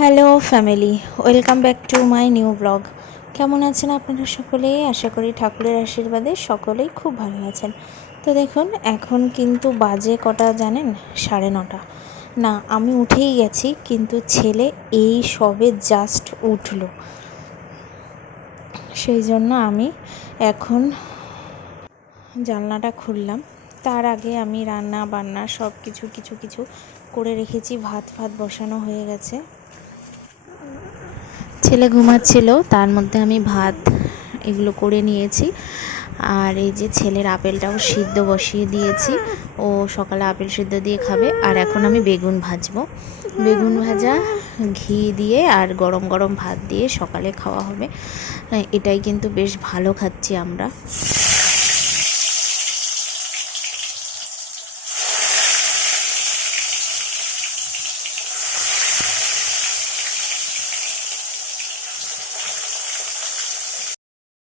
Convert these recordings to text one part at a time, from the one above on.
Hello family welcome back to my new blog কেমন আছেন আপনারা সকলেই আশা করি ঠাকুরের আশীর্বাদে সকলেই খুব ভালো আছেন। তো দেখুন, এখন কিন্তু বাজে কটা জানেন? সাড়ে নটা। না, আমি উঠেই গেছি, কিন্তু ছেলে এই সবে জাস্ট উঠল। সেই জন্য আমি এখন জানলাটা খুললাম। তার আগে আমি রান্না বান্না সব কিছু কিছু কিছু করে রেখেছি। ভাত ভাত বসানো হয়ে গেছে। ছেলে ঘুমাচ্ছিল তার মধ্যে আমি ভাত এগুলো করে নিয়েছি। আর এই যে ছেলের আপেলটাও সিদ্ধ বসিয়ে দিয়েছি। ও সকালে আপেল সিদ্ধ দিয়ে খাবে। আর এখন আমি বেগুন ভাজবো। বেগুন ভাজা ঘি দিয়ে আর গরম গরম ভাত দিয়ে সকালে খাওয়া হবে। হ্যাঁ, এটাই কিন্তু বেশ ভালো খাচ্ছি আমরা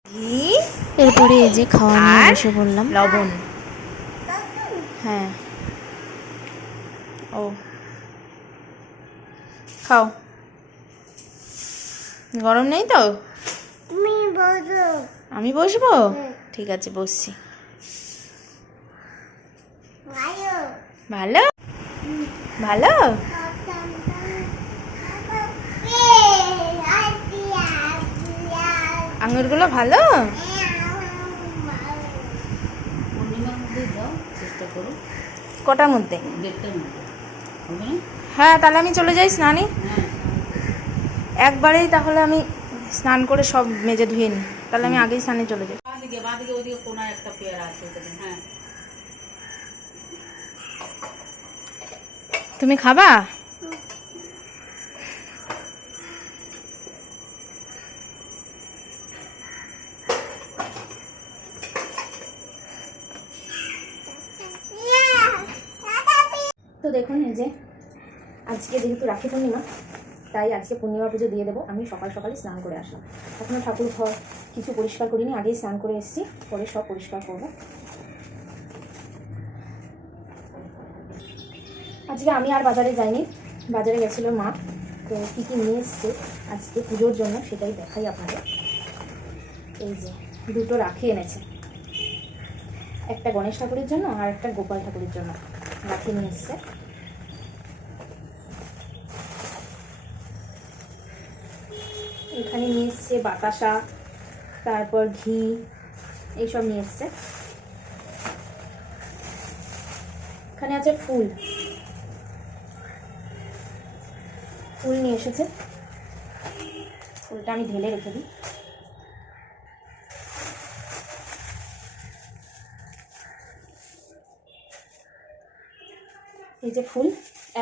ঘি এরপরে এই যে খাওয়া নিয়ে বসে বললাম লবণ। হ্যাঁ। ও। খাও। গরম নেই তো? আমি বসবো? ঠিক আছে বসছি। ভালো? ভালো? ভালো? আঙুরগুলো ভালো? কটার মধ্যে? হ্যাঁ তাহলে আমি চলে যাই স্নানে? একবারেই তাহলে আমি স্নান করে সব মেজে ধুয়ে নিই। তাহলে আমি আগেই স্নানে চলে যাই। একটা পেয়ারা আছে হ্যাঁ। তুমি খাবা তো দেখুন, এই যে আজকে যেহেতু রাখি পূর্ণিমা, তাই আজকে পূর্ণিমা পুজো দিয়ে দেবো। আমি সকাল সকালে স্নান করে আসলাম। এখনও ঠাকুর ঘর কিছু পরিষ্কার করিনি, আগেই স্নান করে এসেছি, পরে সব পরিষ্কার করব। আজকে আমি আর বাজারে যাইনি, বাজারে গেছিল মা, তো কী কী নিয়ে এসছে আজকে পুজোর জন্য সেটাই দেখাই আপনাদের। এই যে দুটো রাখি এনেছে। একটা গণেশ ঠাকুরের জন্য আর একটা গোপাল ঠাকুরের জন্য রাখি নিয়ে এসছে। এখানে নিয়ে এসছে বাতাসা, তারপর ঘি, এইসব নিয়ে এসছে। এখানে আছে ফুল। ফুল নিয়ে এসেছে। ফুলটা আমি ঢেলে রেখে দিই। এই যে ফুল,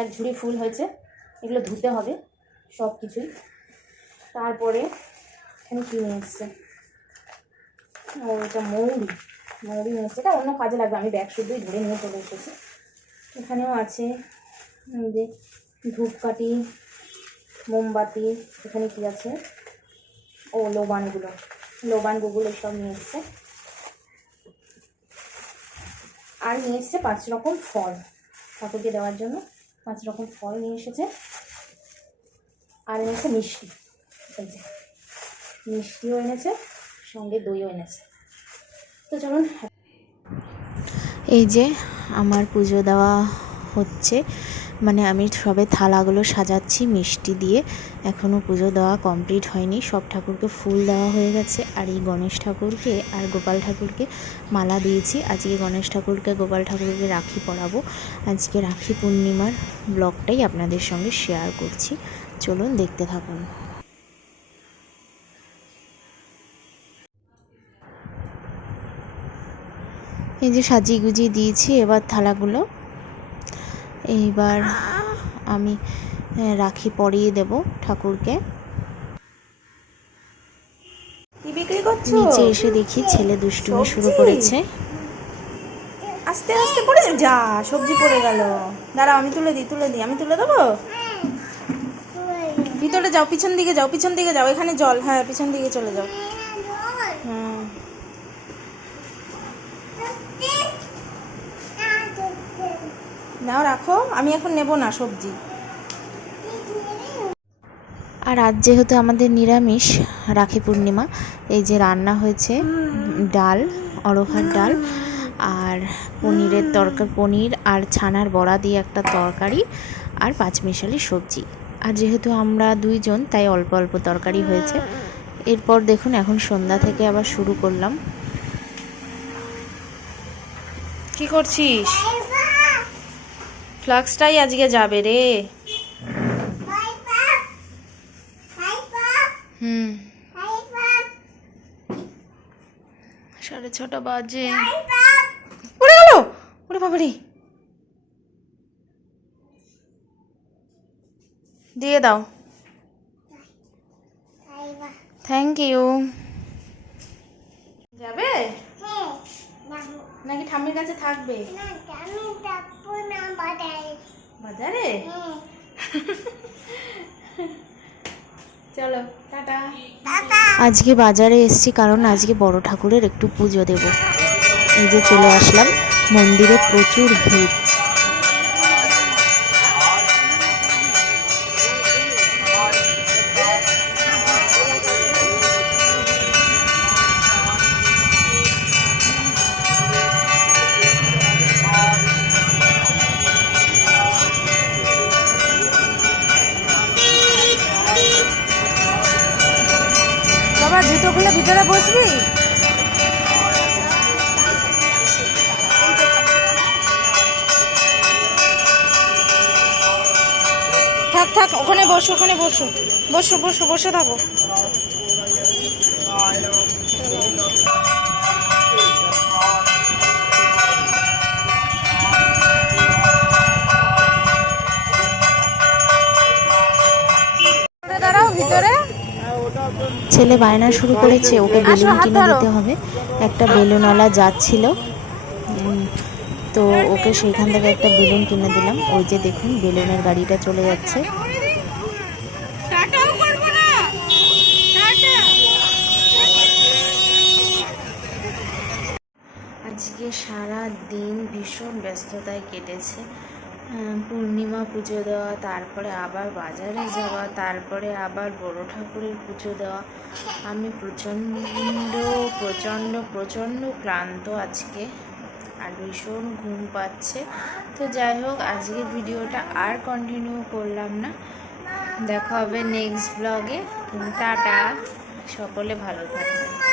এক ঝুড়ি ফুল হয়েছে। এগুলো ধুতে হবে সব কিছুই তারপরে এখানে কী নিয়ে এসছে? ও, এটা মৌরি। মৌরি নিয়ে এসছে। এটা অন্য কাজে লাগবে। আমি ব্যাগ শুদ্ধই ধরে নিয়ে চলে এসেছি। এখানেও আছে যে ধূপকাঠি, মোমবাতি, এখানে কি আছে? ও, লোবানগুলো। লোবান গুগল এসব নিয়ে এসছে। আর নিয়ে এসছে পাঁচ রকম ফল। ঠাকুরকে দেওয়ার জন্য পাঁচ রকম ফল নিয়ে এসেছে। আর এনেছে মিষ্টি। এই যে, মিষ্টিও এনেছে, সঙ্গে দইও এনেছে। তো চলুন, এই যে আমার পুজো দেওয়া হচ্ছে। মানে আমি সবে থালাগুলো সাজাচ্ছি মিষ্টি দিয়ে। এখনও পুজো দেওয়া কমপ্লিট হয়নি। সব ঠাকুরকে ফুল দেওয়া হয়ে গেছে। আর এই গণেশ ঠাকুরকে আর গোপাল ঠাকুরকে মালা দিয়েছি। আজকে গণেশ ঠাকুরকে, গোপাল ঠাকুরকে রাখি পরাবো। আজকে রাখি পূর্ণিমার ব্লগটাই আপনাদের সঙ্গে শেয়ার করছি। চলুন দেখতে থাকুন। এই যে সাজিয়ে গুজিয়ে দিয়েছি এবার থালাগুলো। এইবার আমি রাখি পরিয়ে দেব ঠাকুরকে। নিচে এসে দেখি ছেলে দুষ্টুমি শুরু করেছে। আস্তে আস্তে পড়ে যা সবজি পড়ে গেল। দাঁড়া আমি তুলে দিই তুলে দিই। আমি তুলে দেবো? ভিতরে যাও পিছন দিকে যাও পিছন দিকে যাও। এখানে জল হ্যাঁ পিছন দিকে চলে যাও হ্যাঁ নাও রাখো। আমি এখন নেব না সবজি। আর আজ যেহেতু আমাদের নিরামিষ রাখি পূর্ণিমা এই যে রান্না হয়েছে ডাল অরভার ডাল আর পনিরের তরকার পনির আর ছানার বড়া দিয়ে একটা তরকারি আর পাঁচমিশালি সবজি। আর যেহেতু আমরা দুইজন তাই অল্প অল্প তরকারি হয়েছে। এরপর দেখুন এখন সন্ধ্যা থেকে আবার শুরু করলাম। কি করছিস? ফ্লাক্সটাই আজকে যাবে রে। হুম। সাড়ে ছটা বাজে। উড়ে গেল? ওরে বাবারে। দিয়ে দাও। থ্যাংক ইউ যাবে? নাকি ঠাম্মির কাছে থাকবে? আমি না বাজারে। চলো টাটা। টাটা। আজকে বাজারে এসছি কারণ আজকে বড় ঠাকুরের একটু পুজো দেব। এই যে চলে আসলাম মন্দিরে প্রচুর ভিড়। ভিতরে বসবি? থাক থাক ওখানে বসো ওখানে বসো। বসো বসো বসে থাকো। ছেলে বায়না শুরু করেছে ওকে বেলুন কিনে দিতে হবে। একটা বেলুনওয়ালা যাচ্ছিল। তো ওকে সেইখান থেকে একটা বেলুন কিনে দিলাম। ওই যে দেখুন বেলুনের গাড়িটা চলে যাচ্ছে। আজকে সারা দিন ভীষণ ব্যস্ততায় কেটেছে। পূর্ণিমা পুজো দেওয়া, তারপরে আবার বাজারে যাওয়া, তারপরে আবার বড় ঠাকুরের পুজো দেওয়া। আমি প্রচণ্ড প্রচণ্ড প্রচণ্ড ক্লান্ত আজকে আর ভীষণ ঘুম পাচ্ছে। তো যাই হোক, আজকের ভিডিওটা আর কন্টিনিউ করলাম না। দেখা হবে নেক্সট ব্লগে টাটা। সকলে ভালো থাকবেন।